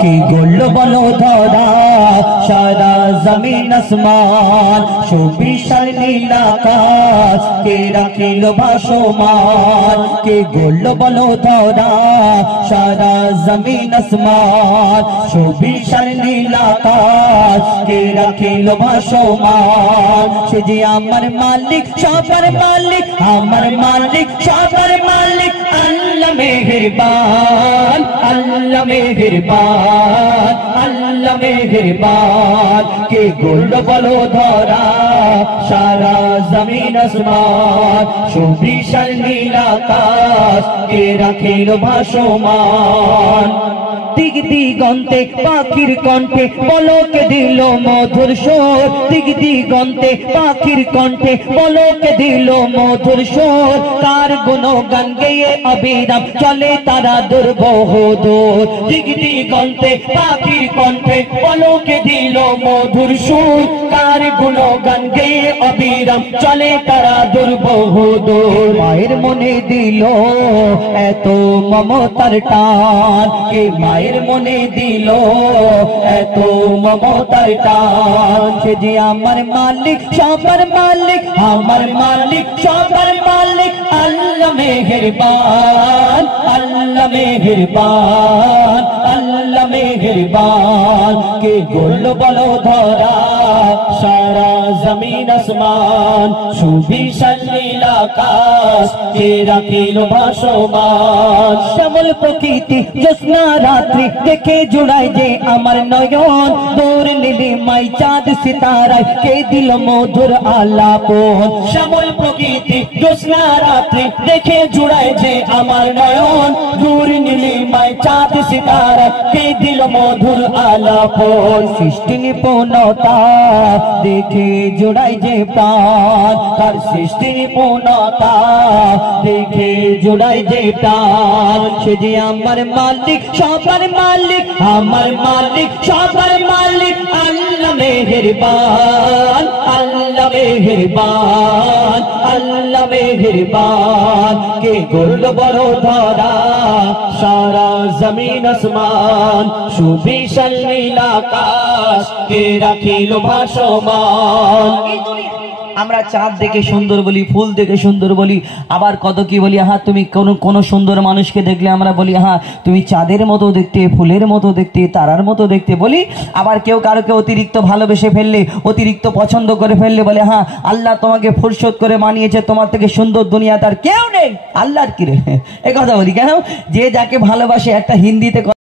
কি গোল বলো ধরা সারা জমিন আসমান সুবিশাল নীল আকাশ কে রাখিল ভাসমান কি গোল বলো ধরা সারা জমিন আসমান সুবিশাল নীল আকাশ কে রাখিল ভাসমান সে যে আমার মালিক সবার মালিক আমার মালিক সবার মালিক আল্লাহ মেহেরবান আল্লাহ মেহেরবান আল্লাহ মেহেরবান কে গোল বলো ধরা সারা জমিন আসমান সুবিশাল নীল আকাশ কে রাখিল ভাসমান দিগ দিগন্তে পাখির কণ্ঠে পলকে দিল মধুর সুর দিগ দিগন্তে পাখির কণ্ঠে পলকে দিল মধুর সুর তার গুণগান গেয়ে অবিরাম চলে তারা দুর্বহদূর দিগ দিগন্তে পাখির কণ্ঠে পলকে দিল মধুর সুর তার গুণগান গেয়ে অবিরাম চলে তারা দুর্বহদূর মায়ের মনে দিল এত মমতার টান কে মায়ের মনে দিল এত মমতার টান সে যে আমার মালিক সবার মালিক আমার মালিক সবার মালিক আল্লাহ মেহেরবান আল্লাহ মেহেরবান আল্লাহ মেহেরবান কে গোল বলো ধরা সারা জমিন আসমান সুবিশাল নীল আকাশ কে রাখিল ভাসমান শ্যামল প্রকৃতি জ্যোৎস্না রাত্রি দেখে জুড়ায় যে আমার নয়ন দূর নীলিমায় চাঁদ সিতারায় কে দিল মধুর আলাপন শ্যামল প্রকৃতি জ্যোৎস্না রাত্রি দেখে জুড়ায় যে আমার নয়ন দূর নীলিমায় চাঁদ সিতারায় কে দিল মধুর আলাপন সৃষ্টি নিপুণতা দেখে জুড়ায় যে প্রাণ তার সৃষ্টি নিপুণতা দেখে জুড়ায় যে প্রাণ সে যে আমার মালিক সবার মালিক আমার মালিক সবার মালিক আল্লাহ মেহেরবান আল্লাহ মেহেরবান আল্লাহ মেহেরবান কে গোল বড় ধরা সারা জমিন আসমান সুবিশাল নীল আকাশ কে রাখিল ভাসমান আমরা চাঁদ দেখে সুন্দর বলি ফুল দেখে সুন্দর বলি আবার কত কি বলি হ্যাঁ তুমি কোন সুন্দর মানুষকে দেখলে আমরা বলি হ্যাঁ তুমি চাঁদের মতো দেখতে ফুলের মতো দেখতে তারার মতো দেখতে বলি আবার কেউ কারোকে অতিরিক্ত ভালোবেসে ফেললে অতিরিক্ত পছন্দ করে ফেললে বলে হ্যাঁ আল্লাহ তোমাকে ফুরসত করে মানিয়েছে তোমার থেকে সুন্দর দুনিয়া তার কেউ নেই আল্লাহর কি রে এ কথা বলি কেন যে যাকে ভালোবাসে একটা হিন্দিতে